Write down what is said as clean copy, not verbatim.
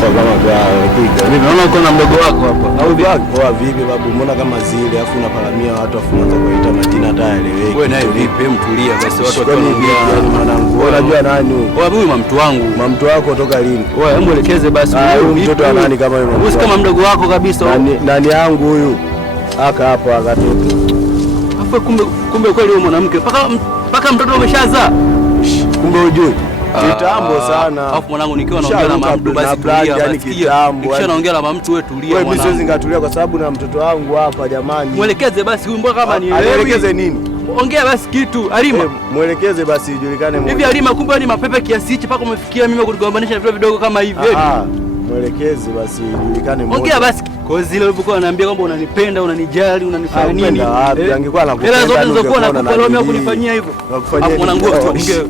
Kama piga. Mimi naona uko na mdogo wako hapa. Au poa vipi babu? Mbona kama zile afu unapalamia watu afu unaanza kuita majina hata eleweki. Wewe naye vipi? Mtulia basi watu wanaongea. Mwanangu, wewe unajua nani huyu? Wewe huyu mtu wangu. Mtu wako toka lini? Wewe hebu elekeze basi huyu mtoto wa nani kama yule? Wewe kama mdogo wako kabisa. Nani yangu huyu? Aka hapo akatoto. Afu kumbe kweli wewe mwanamke. Paka mtoto umeshazaa. Kumbe hujui. Kitambo sana. Alafu mwanangu nikiwa naongea na mama mtu basi tulia basi kitambo. Kisha naongea na mama mtu wewe tulia mwanangu. Wewe siwezi ngatulia kwa sababu na mtoto wangu hapa jamani. Mwelekeze basi huyu mbona kama ni wewe. Mwelekeze nini? Ongea basi kitu. Alima. Mwelekeze basi ijulikane hivi Alima, kumbe ni mapepe kiasi hichi paka umefikia mimi kugombanisha vitu vidogo kama hivi. Mwelekeze basi ijulikane moja. Ongea basi. Kwa zile ulivyokuwa unaniambia kwamba unanipenda, unanijali, unanifanya nini? Angekuwa anakupenda. Hela zote nilizokuwa nakupa leo mimi kunifanyia hivyo. Nakufanyia mwanangu ongea.